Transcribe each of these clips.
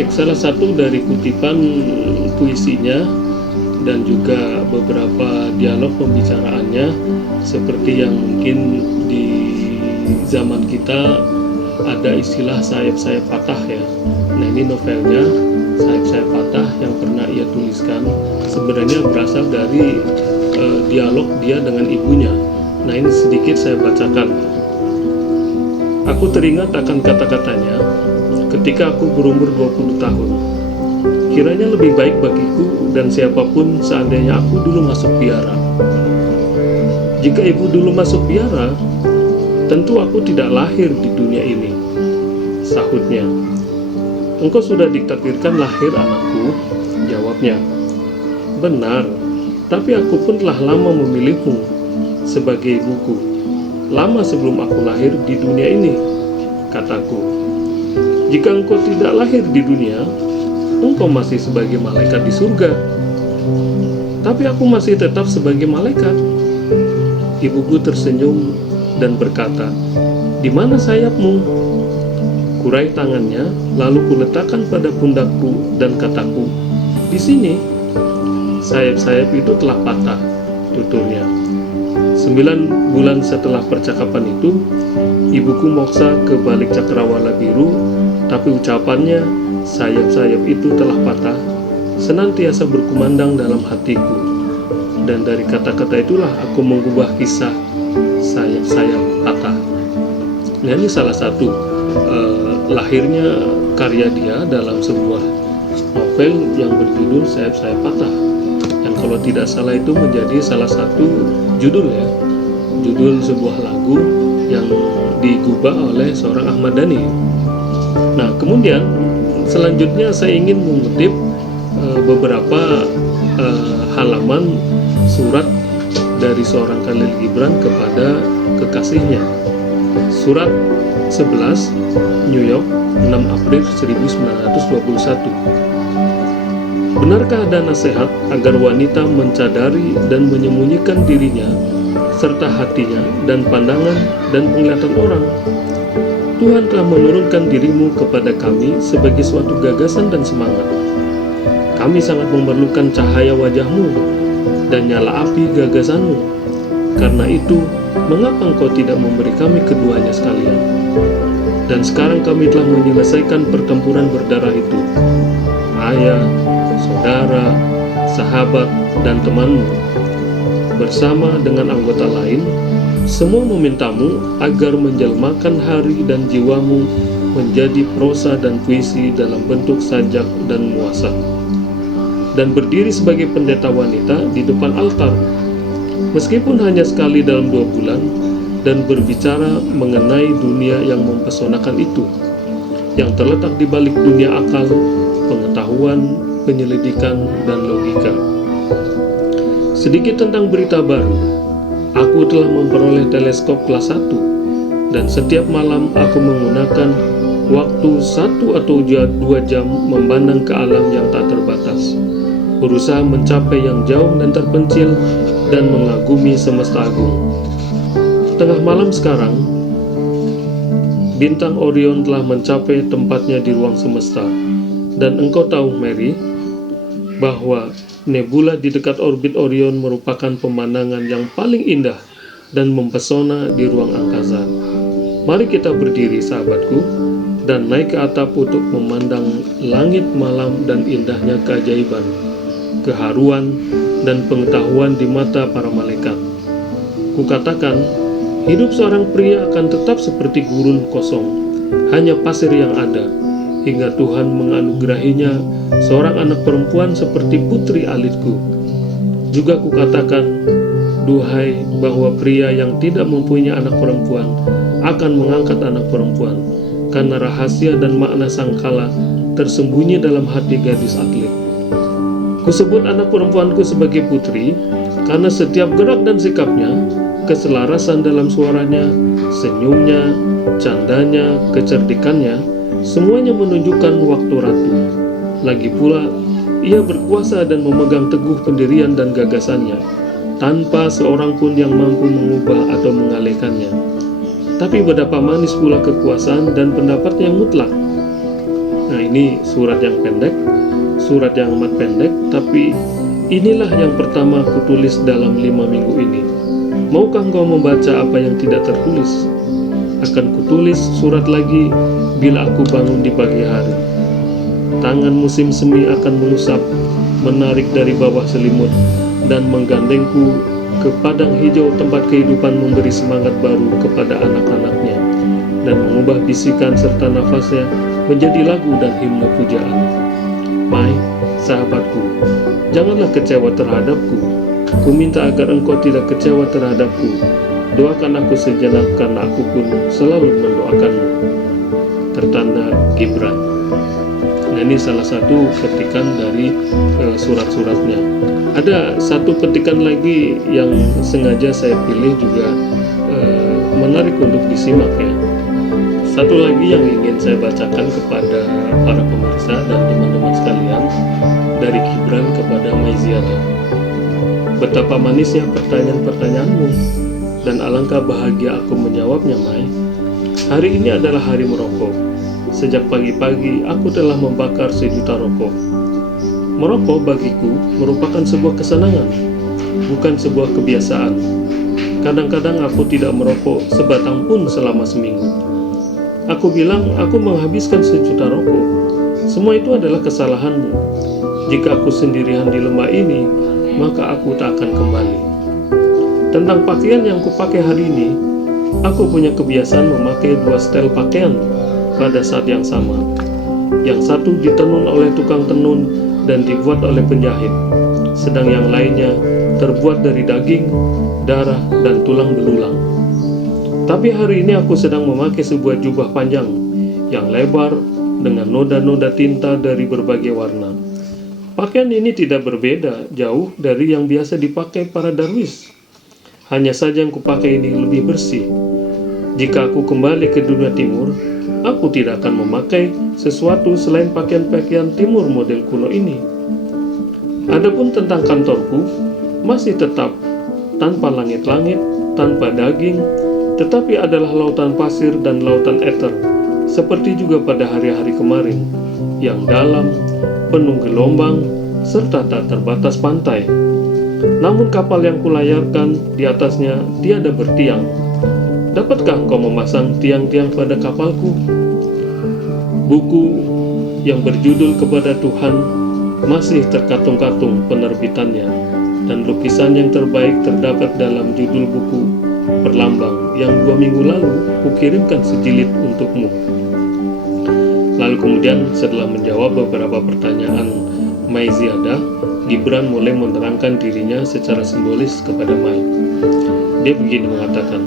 Baik, salah satu dari kutipan puisinya dan juga beberapa dialog pembicaraannya seperti yang mungkin di zaman kita ada istilah sayap-sayap patah ya. Nah, ini novelnya Sayap-sayap Patah yang pernah ia tuliskan sebenarnya berasal dari dialog dia dengan ibunya. Nah, ini sedikit saya bacakan. Aku teringat akan kata-katanya ketika aku berumur 20 tahun. Kiranya lebih baik bagiku dan siapapun seandainya aku dulu masuk biara. Jika ibu dulu masuk biara, tentu aku tidak lahir di dunia ini, sahutnya. Engkau sudah ditakdirkan lahir, anakku, jawabnya. Benar, tapi aku pun telah lama memilihmu sebagai ibuku. Lama sebelum aku lahir di dunia ini, kataku. Jika engkau tidak lahir di dunia, engkau masih sebagai malaikat di surga. Tapi aku masih tetap sebagai malaikat. Ibuku tersenyum dan berkata, "Di mana sayapmu?" Kurai tangannya, lalu kuletakkan pada pundakku dan kataku, "Di sini." Sayap-sayap itu telah patah, tuturnya. 9 bulan setelah percakapan itu, ibuku moksa ke balik cakrawala biru, tapi ucapannya, sayap-sayap itu telah patah, senantiasa berkumandang dalam hatiku. Dan dari kata-kata itulah aku mengubah kisah sayap-sayap patah. Nah, ini salah satu lahirnya karya dia dalam sebuah novel yang berjudul Sayap-sayap Patah, yang kalau tidak salah itu menjadi salah satu judul ya, judul sebuah lagu yang digubah oleh seorang Ahmad Dhani. Nah, kemudian selanjutnya saya ingin mengutip beberapa halaman surat dari seorang Khalil Gibran kepada kekasihnya. Surat 11, New York, 6 April 1921. Benarkah ada nasihat agar wanita mencadari dan menyembunyikan dirinya serta hatinya dan pandangan dan penglihatan orang? Tuhan telah menurunkan dirimu kepada kami sebagai suatu gagasan dan semangat. Kami sangat memerlukan cahaya wajahmu dan nyala api gagasanmu. Karena itu, mengapa engkau tidak memberi kami keduanya sekalian? Dan sekarang kami telah menyelesaikan pertempuran berdarah itu. Ayah, saudara, sahabat, dan temanmu, bersama dengan anggota lain, semua memintamu agar menjelmakan hari dan jiwamu menjadi prosa dan puisi dalam bentuk sajak dan muasat, dan berdiri sebagai pendeta wanita di depan altar, meskipun hanya sekali dalam 2 bulan, dan berbicara mengenai dunia yang mempesonakan itu, yang terletak di balik dunia akal, pengetahuan, penyelidikan, dan logika. Sedikit tentang berita baru. Aku telah memperoleh teleskop kelas 1, dan setiap malam aku menggunakan waktu 1 atau 2 jam memandang ke alam yang tak terbatas, berusaha mencapai yang jauh dan terpencil, dan mengagumi semesta agung. Tengah malam sekarang, bintang Orion telah mencapai tempatnya di ruang semesta. Dan engkau tahu, Mary, bahwa nebula di dekat orbit Orion merupakan pemandangan yang paling indah dan mempesona di ruang angkasa. Mari kita berdiri, sahabatku, dan naik ke atap untuk memandang langit malam dan indahnya keajaiban, keharuan, dan pengetahuan di mata para malaikat. Kukatakan, hidup seorang pria akan tetap seperti gurun kosong, hanya pasir yang ada, hingga Tuhan menganugerahinya seorang anak perempuan seperti putri alitku. Juga kukatakan, duhai, bahwa pria yang tidak mempunyai anak perempuan akan mengangkat anak perempuan, karena rahasia dan makna sangkala tersembunyi dalam hati gadis atlet. Kusebut anak perempuanku sebagai putri, karena setiap gerak dan sikapnya, keselarasan dalam suaranya, senyumnya, candanya, kecerdikannya, semuanya menunjukkan waktu ratu. Lagi pula, ia berkuasa dan memegang teguh pendirian dan gagasannya, tanpa seorang pun yang mampu mengubah atau mengalihkannya. Tapi betapa manis pula kekuasaan dan pendapat yang mutlak. Nah, ini surat yang pendek, surat yang amat pendek, tapi inilah yang pertama aku tulis dalam 5 minggu ini. Maukah engkau membaca apa yang tidak tertulis? Akan kutulis surat lagi bila aku bangun di pagi hari. Tangan musim semi akan mengusap, menarik dari bawah selimut, dan menggandengku ke padang hijau tempat kehidupan memberi semangat baru kepada anak-anaknya, dan mengubah bisikan serta nafasnya menjadi lagu dan himne pujaan. Mai, sahabatku, janganlah kecewa terhadapku. Ku minta agar engkau tidak kecewa terhadapku. Doakan aku sejenak, karena aku pun selalu mendoakanmu. Tertanda Gibran. Nah, ini salah satu petikan dari surat-suratnya. Ada satu petikan lagi yang sengaja saya pilih juga menarik untuk disimak ya. Satu lagi yang ingin saya bacakan kepada para pemirsa dan teman-teman sekalian dari Gibran kepada Mai Ziada. Betapa manisnya pertanyaan-pertanyaanmu, dan alangkah bahagia aku menjawabnya, Mai. Hari ini adalah hari merokok. Sejak pagi-pagi aku telah membakar 1 juta rokok. Merokok bagiku merupakan sebuah kesenangan, bukan sebuah kebiasaan. Kadang-kadang aku tidak merokok sebatang pun selama seminggu. Aku bilang aku menghabiskan 1 juta rokok. Semua itu adalah kesalahanmu. Jika aku sendirian di lembah ini, maka aku tak akan kembali. Tentang pakaian yang kupakai hari ini, aku punya kebiasaan memakai 2 setel pakaian pada saat yang sama. Yang satu ditenun oleh tukang tenun dan dibuat oleh penjahit, sedang yang lainnya terbuat dari daging, darah, dan tulang belulang. Tapi hari ini aku sedang memakai sebuah jubah panjang yang lebar dengan noda-noda tinta dari berbagai warna. Pakaian ini tidak berbeda jauh dari yang biasa dipakai para darwis. Hanya saja yang kupakai ini lebih bersih. Jika aku kembali ke dunia timur, aku tidak akan memakai sesuatu selain pakaian-pakaian timur model kuno ini. Adapun tentang kantorku, masih tetap tanpa langit-langit, tanpa daging, tetapi adalah lautan pasir dan lautan ether, seperti juga pada hari-hari kemarin, yang dalam, penuh gelombang, serta tak terbatas pantai. Namun kapal yang kulayarkan di atasnya tiada bertiang. Dapatkah engkau memasang tiang-tiang pada kapalku? Buku yang berjudul Kepada Tuhan masih terkatung-katung penerbitannya, dan lukisan yang terbaik terdapat dalam judul buku Perlambang yang 2 minggu lalu kukirimkan sejilid untukmu. Lalu kemudian setelah menjawab beberapa pertanyaan Mai Ziada, Gibran mulai menerangkan dirinya secara simbolis kepada Mai. Dia begini mengatakan,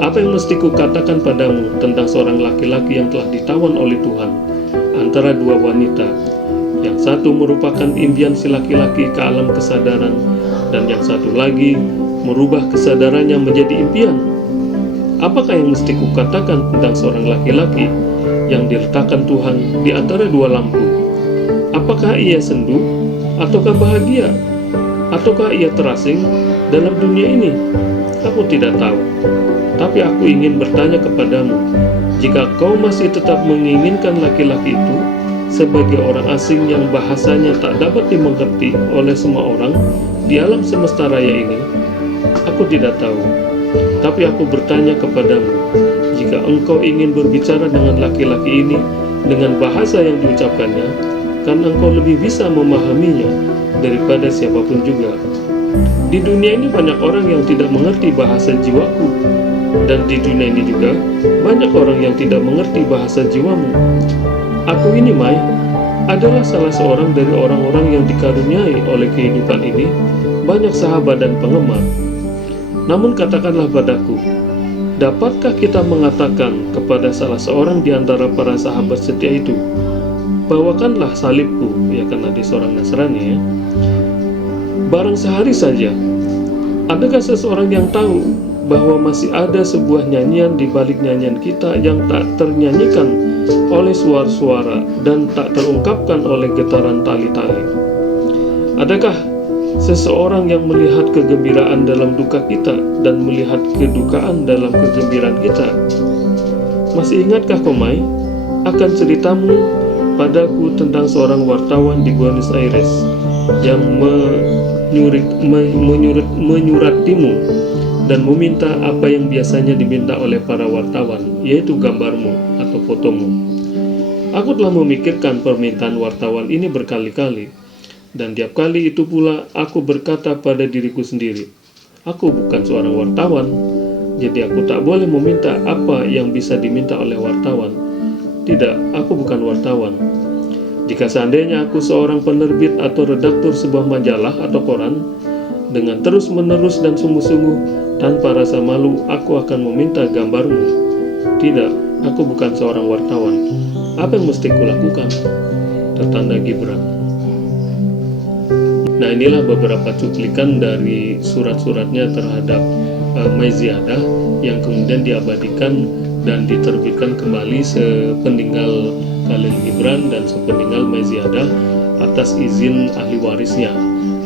"Apa yang mesti kukatakan padamu tentang seorang laki-laki yang telah ditawan oleh Tuhan antara 2 wanita, yang satu merupakan impian si laki-laki ke alam kesadaran, dan yang satu lagi merubah kesadarannya menjadi impian? Apakah yang mesti kukatakan tentang seorang laki-laki yang diletakkan Tuhan di antara 2 lampu? Apakah ia sendu ataukah bahagia? Ataukah ia terasing dalam dunia ini? Aku tidak tahu. Tapi aku ingin bertanya kepadamu, jika kau masih tetap menginginkan laki-laki itu sebagai orang asing yang bahasanya tak dapat dimengerti oleh semua orang di alam semesta raya ini, aku tidak tahu. Tapi aku bertanya kepadamu, jika engkau ingin berbicara dengan laki-laki ini dengan bahasa yang diucapkannya, karena engkau lebih bisa memahaminya daripada siapapun juga. Di dunia ini banyak orang yang tidak mengerti bahasa jiwaku, dan di dunia ini juga banyak orang yang tidak mengerti bahasa jiwamu. Aku ini, Mai, adalah salah seorang dari orang-orang yang dikaruniai oleh kehidupan ini banyak sahabat dan penggemar. Namun katakanlah padaku, dapatkah kita mengatakan kepada salah seorang di antara para sahabat setia itu, bawakanlah salibku, ya karena dia seorang Nasrani ya. Barang sehari saja, adakah seseorang yang tahu bahwa masih ada sebuah nyanyian di balik nyanyian kita yang tak ternyanyikan oleh suara-suara dan tak terungkapkan oleh getaran tali-tali? Adakah seseorang yang melihat kegembiraan dalam duka kita dan melihat kedukaan dalam kegembiraan kita? Masih ingatkah kau, Mai, akan ceritamu kepadaku tentang seorang wartawan di Buenos Aires yang menyuratimu dan meminta apa yang biasanya diminta oleh para wartawan, yaitu gambarmu atau fotomu. Aku telah memikirkan permintaan wartawan ini berkali-kali, dan tiap kali itu pula aku berkata pada diriku sendiri, aku bukan seorang wartawan, jadi aku tak boleh meminta apa yang bisa diminta oleh wartawan. Tidak, aku bukan wartawan. Jika seandainya aku seorang penerbit atau redaktur sebuah majalah atau koran, dengan terus-menerus dan sungguh-sungguh, tanpa rasa malu, aku akan meminta gambarmu. Tidak, aku bukan seorang wartawan. Apa yang mesti kulakukan? Tertanda Gibran. Nah, inilah beberapa cuplikan dari surat-suratnya terhadap Maiziadah yang kemudian diabadikan dan diterbitkan kembali sepeninggal Khalil Gibran dan sepeninggal Maiziadah atas izin ahli warisnya.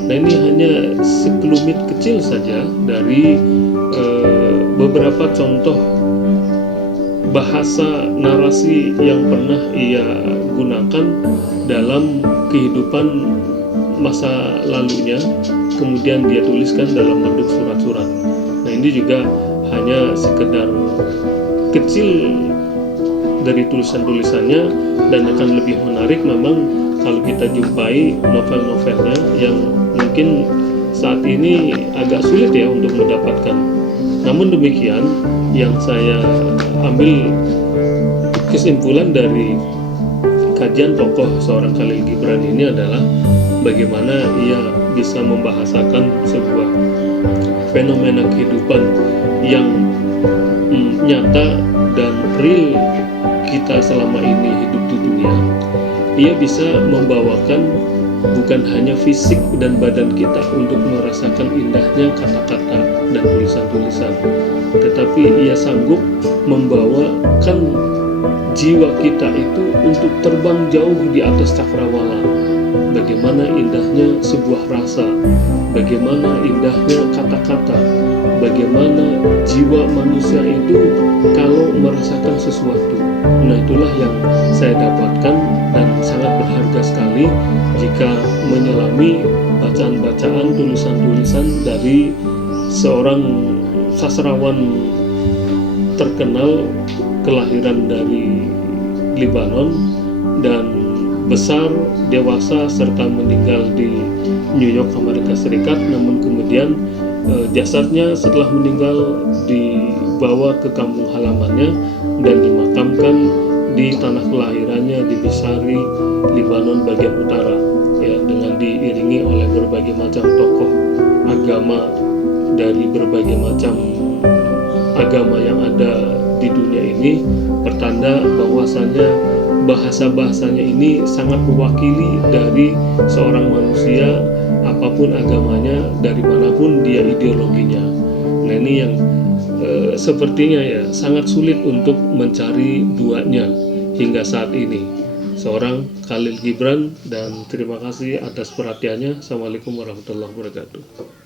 Nah, ini hanya sekelumit kecil saja dari beberapa contoh bahasa narasi yang pernah ia gunakan dalam kehidupan masa lalunya, kemudian dia tuliskan dalam bentuk surat-surat. Nah, ini juga hanya sekedar kecil dari tulisan-tulisannya, dan akan lebih menarik memang kalau kita jumpai novel-novelnya yang mungkin saat ini agak sulit ya untuk mendapatkan. Namun demikian, yang saya ambil kesimpulan dari kajian tokoh seorang Khalil Gibran ini adalah bagaimana ia bisa membahasakan sebuah fenomena kehidupan yang nyata dan real kita selama ini hidup di dunia. Ia bisa membawakan bukan hanya fisik dan badan kita untuk merasakan indahnya kata-kata dan tulisan-tulisan, tetapi ia sanggup membawakan jiwa kita itu untuk terbang jauh di atas cakrawala. Bagaimana indahnya sebuah rasa, bagaimana indahnya kata-kata, bagaimana jiwa manusia itu kalau merasakan sesuatu. Nah, itulah yang saya dapatkan dan sangat berharga sekali jika menyelami bacaan-bacaan, tulisan-tulisan dari seorang sastrawan terkenal kelahiran dari Lebanon dan besar, dewasa, serta meninggal di New York, Amerika Serikat. Namun kemudian jasadnya setelah meninggal dibawa ke kampung halamannya dan dimakamkan di tanah kelahirannya di Bisari, Lebanon bagian utara, ya, dengan diiringi oleh berbagai macam tokoh agama dari berbagai macam agama yang ada di dunia ini, pertanda bahwasannya bahasa-bahasanya ini sangat mewakili dari seorang manusia, apapun agamanya, dari manapun dia ideologinya. Nah, ini yang sepertinya ya sangat sulit untuk mencari duanya hingga saat ini, seorang Khalil Gibran. Dan terima kasih atas perhatiannya. Assalamualaikum warahmatullahi wabarakatuh.